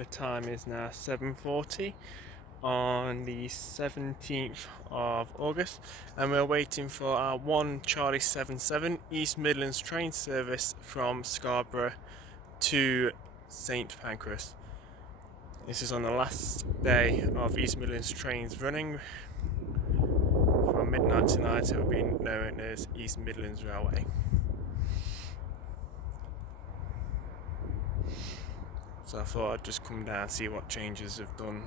The time is now 7:40 on the 17th of August, and we're waiting for our 1 Charlie 77 East Midlands train service from Scarborough to St Pancras. This is on the last day of East Midlands trains running. From midnight tonight, it will be known as East Midlands Railway. So I thought I'd just come down and see what changes have done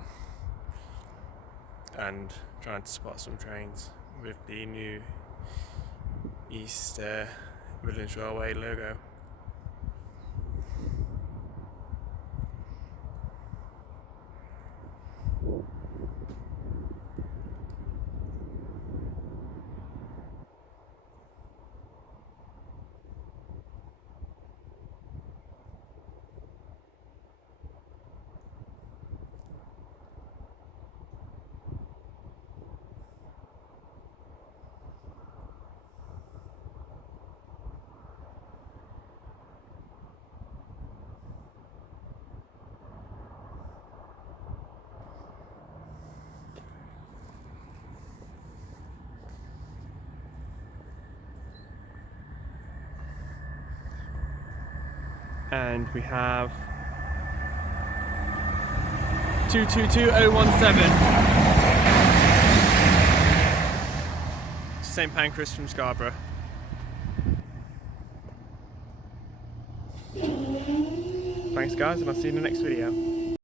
and trying to spot some trains with the new East Midlands Railway logo. And we have 222017 St Pancras from Scarborough. Thanks guys, and I'll see you in the next video.